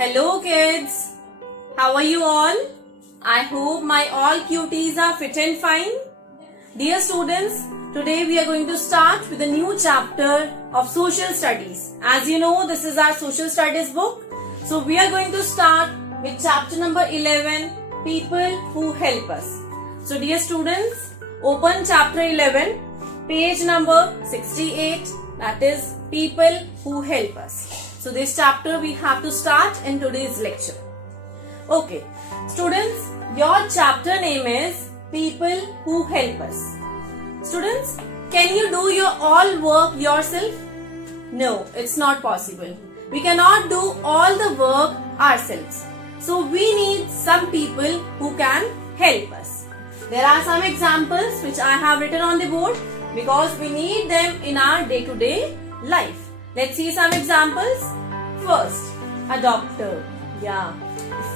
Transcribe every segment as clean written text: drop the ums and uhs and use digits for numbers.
Hello kids, how are you all? I hope my all cuties are fit and fine. Dear students, today we are going to start with a new chapter of social studies. As you know, this is our social studies book. So we are going to start with chapter number 11, People Who Help Us. So dear students, open chapter 11, page number 68, that is People Who Help Us. So this chapter we have to start in today's lecture. Okay, students, your chapter name is People Who Help Us. Students, can you do your all work yourself? No, it's not possible. We cannot do all the work ourselves. So we need some people who can help us. There are some examples which I have written on the board because we need them in our day-to-day life. Let's see some examples. First, a doctor. Yeah.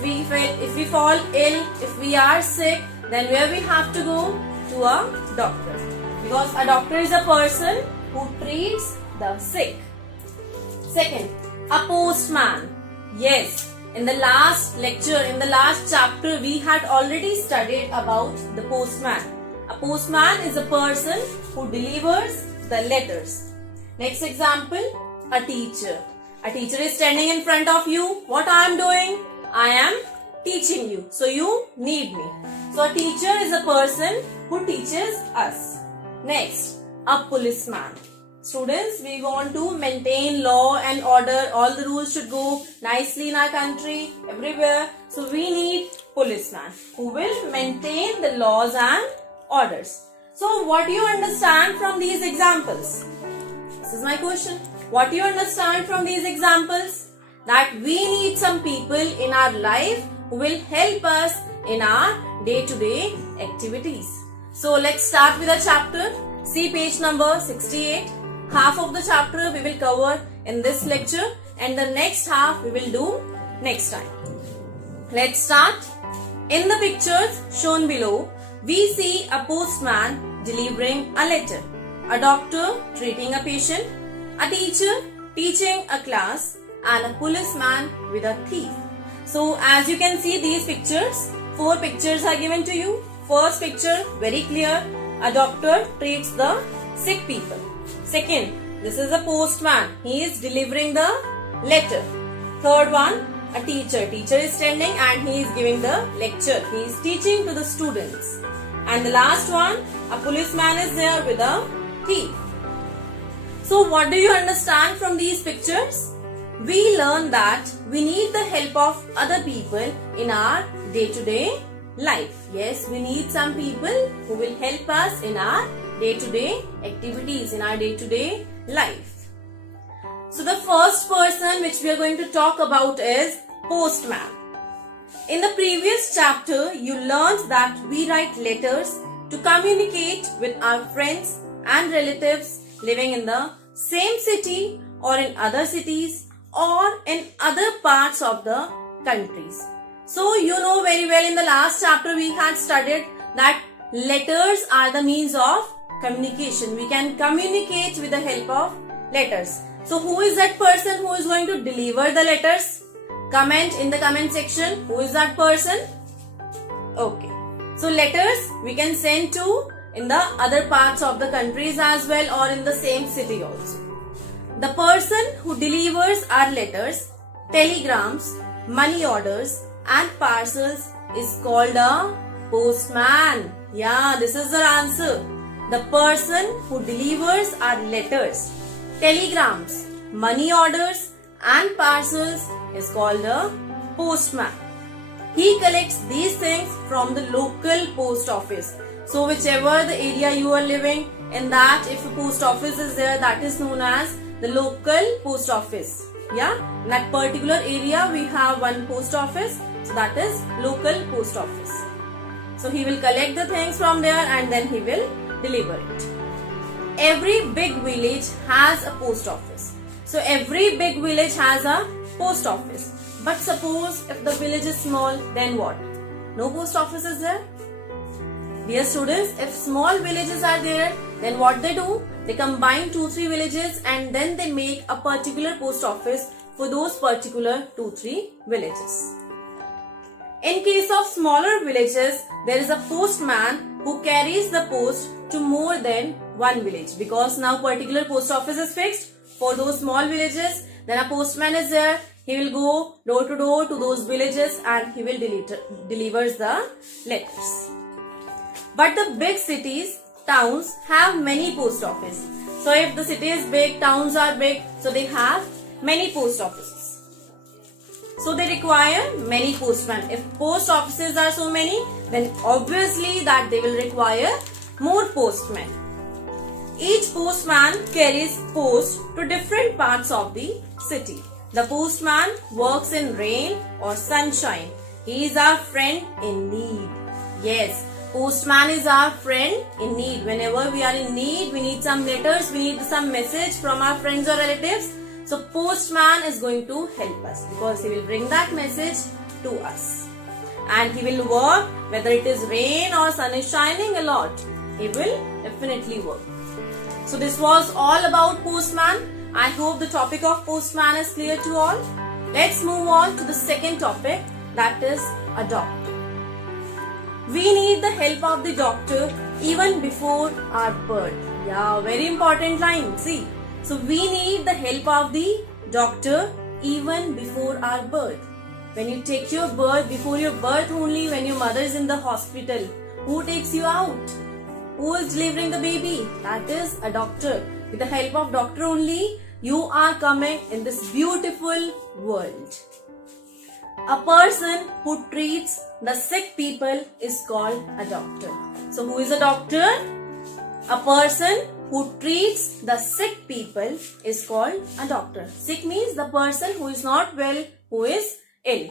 If we fall ill, if we are sick, then where we have to go? To a doctor. Because a doctor is a person who treats the sick. Second, a postman. Yes, in the last lecture, in the last chapter, we had already studied about the postman. A postman is a person who delivers the letters. Next example, a teacher. A teacher is standing in front of you. What I am doing? I am teaching you. So you need me. So a teacher is a person who teaches us. Next, a policeman. Students, we want to maintain law and order. All the rules should go nicely in our country, everywhere. So we need policeman who will maintain the laws and orders. So what do you understand from these examples? This is my question. What do you understand from these examples? That we need some people in our life who will help us in our day-to-day activities. So let's start with the chapter. See page number 68. Half of the chapter we will cover in this lecture and the next half we will do next time. Let's start. In the pictures shown below, we see a postman delivering a letter, a doctor treating a patient, a teacher teaching a class, and a policeman with a thief. So as you can see these pictures, 4 pictures are given to you. First picture, very clear, a doctor treats the sick people. Second, this is a postman, he is delivering the letter. Third one, a teacher. Teacher is standing and he is giving the lecture. He is teaching to the students. And the last one, a policeman is there with a thief. So what do you understand from these pictures? We learn that we need the help of other people in our day-to-day life. Yes, we need some people who will help us in our day-to-day activities, in our day-to-day life. So the first person which we are going to talk about is postman. In the previous chapter, you learned that we write letters to communicate with our friends and relatives living in the same city or in other cities or in other parts of the countries. So you know very well in the last chapter we had studied that letters are the means of communication. We can communicate with the help of letters. So who is that person who is going to deliver the letters? Comment in the comment section. Who is that person? Okay. So letters we can send to in the other parts of the countries as well or in the same city also. The person who delivers our letters, telegrams, money orders and parcels is called a postman. Yeah, this is the answer. The person who delivers our letters, telegrams, money orders and parcels is called a postman. He collects these things from the local post office. So whichever the area you are living in, that if a post office is there, that is known as the local post office. Yeah, in that particular area we have one post office, so that is local post office. So he will collect the things from there and then he will deliver it. Every big village has a post office. So every big village has a post office. But suppose if the village is small, then what? No post office is there? Dear students, if small villages are there, then what they do? They combine 2-3 villages and then they make a particular post office for those particular 2-3 villages. In case of smaller villages, there is a postman who carries the post to more than one village, because now particular post office is fixed for those small villages. Then a postman is there. He will go door to door to those villages and he will delivers the letters. But the big cities, towns have many post offices. So if the city is big, towns are big, so they have many post offices. So they require many postmen. If post offices are so many, then obviously that they will require more postmen. Each postman carries post to different parts of the city. The postman works in rain or sunshine. He is our friend in need. Yes, postman is our friend in need. Whenever we are in need, we need some letters, we need some message from our friends or relatives. So postman is going to help us because he will bring that message to us. And he will work whether it is rain or sun is shining a lot. He will definitely work. So this was all about postman. I hope the topic of postman is clear to all. Let's move on to the second topic, that is a doctor. We need the help of the doctor even before our birth. Yeah, very important line. See, so we need the help of the doctor even before our birth. When you take your birth, before your birth only, when your mother is in the hospital, who takes you out? Who is delivering the baby? That is a doctor. With the help of doctor only, you are coming in this beautiful world. A person who treats the sick people is called a doctor. So who is a doctor? A person who treats the sick people is called a doctor. Sick means the person who is not well, who is ill.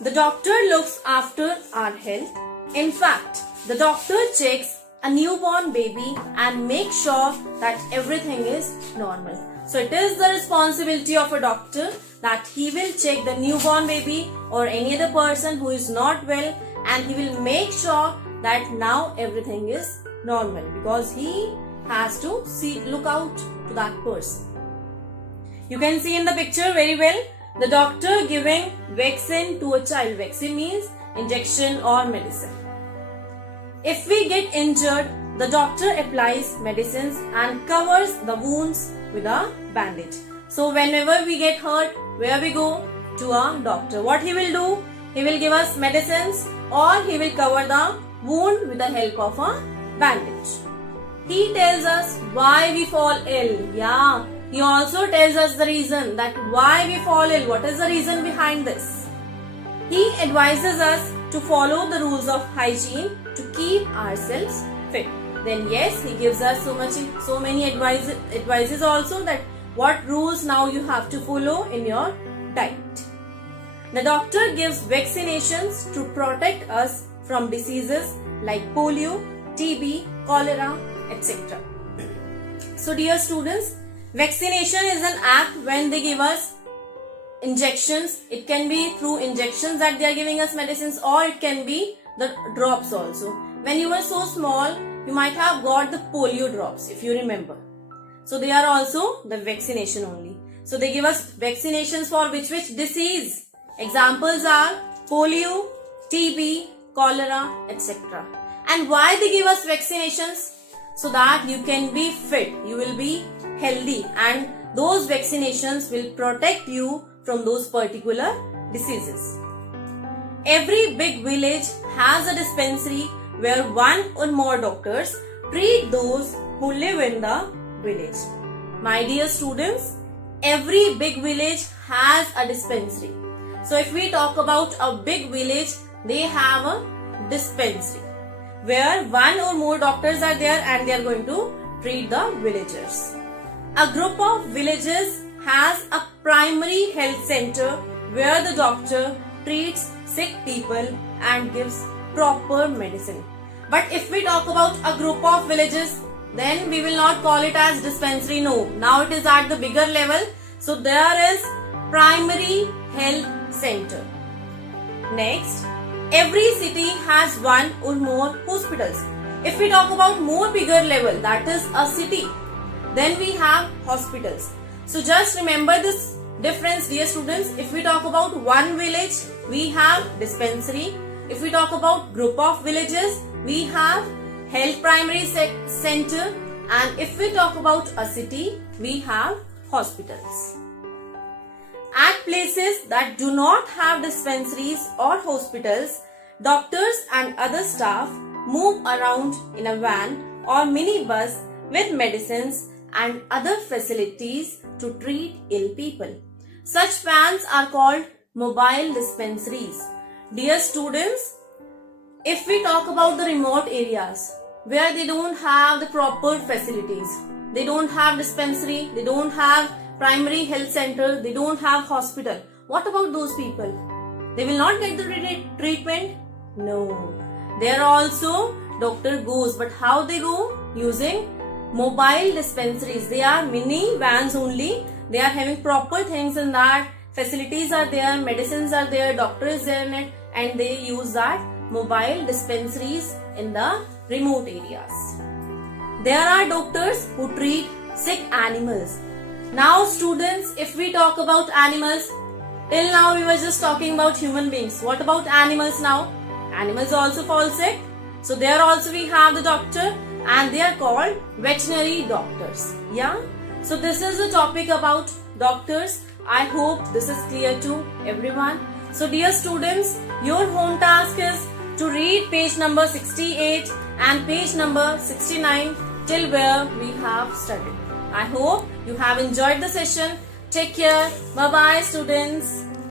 The doctor looks after our health. In fact, the doctor checks a newborn baby and makes sure that everything is normal. So it is the responsibility of a doctor that he will check the newborn baby or any other person who is not well, and he will make sure that now everything is normal, because he has to look out to that person. You can see in the picture very well the doctor giving vaccine to a child. Vaccine means injection or medicine. If we get injured, the doctor applies medicines and covers the wounds with a bandage. So whenever we get hurt, where we go? To a doctor. What he will do? He will give us medicines or he will cover the wound with the help of a bandage. He tells us why we fall ill. Yeah, he also tells us the reason that why we fall ill. What is the reason behind this? He advises us to follow the rules of hygiene to keep ourselves fit. Then yes, he gives us so many advices also, that what rules now you have to follow in your diet. The doctor gives vaccinations to protect us from diseases like polio, TB, cholera, etc. So dear students, vaccination is an act when they give us injections. It can be through injections that they are giving us medicines, or it can be the drops also. When you were so small, you might have got the polio drops, if you remember. So they are also the vaccination only. So they give us vaccinations for which disease? Examples are polio, TB, cholera, etc. And why they give us vaccinations? So that you can be fit, you will be healthy, and those vaccinations will protect you from those particular diseases. Every big village has a dispensary where one or more doctors treat those who live in the village. My dear students, every big village has a dispensary. So if we talk about a big village, they have a dispensary where one or more doctors are there and they are going to treat the villagers. A group of villages has a primary health center where the doctor treats sick people and gives proper medicine. But if we talk about a group of villages, then we will not call it as dispensary. No, now it is at the bigger level. So there is primary health center. Next, every city has one or more hospitals. If we talk about more bigger level, that is a city, then we have hospitals. So just remember this difference, dear students. If we talk about one village, we have dispensary. If we talk about group of villages, we have health primary center. And if we talk about a city, we have hospitals. At places that do not have dispensaries or hospitals, doctors and other staff move around in a van or minibus with medicines and other facilities to treat ill people. Such vans are called mobile dispensaries. Dear students, if we talk about the remote areas where they don't have the proper facilities, they don't have dispensary, they don't have primary health center, they don't have hospital, what about those people? They will not get the treatment? No. There also doctor goes, but how they go? Using mobile dispensaries. They are mini vans only. They are having proper things in that. Facilities are there, medicines are there, doctor is there in it, and they use that mobile dispensaries in the remote areas. There are doctors who treat sick animals. Now students, if we talk about animals, till now we were just talking about human beings. What about animals now? Animals also fall sick. So there also we have the doctor, and they are called veterinary doctors. Yeah. So this is the topic about doctors. I hope this is clear to everyone. So dear students, your home task is to read page number 68 and page number 69 till where we have studied. I hope you have enjoyed the session. Take care. Bye bye students.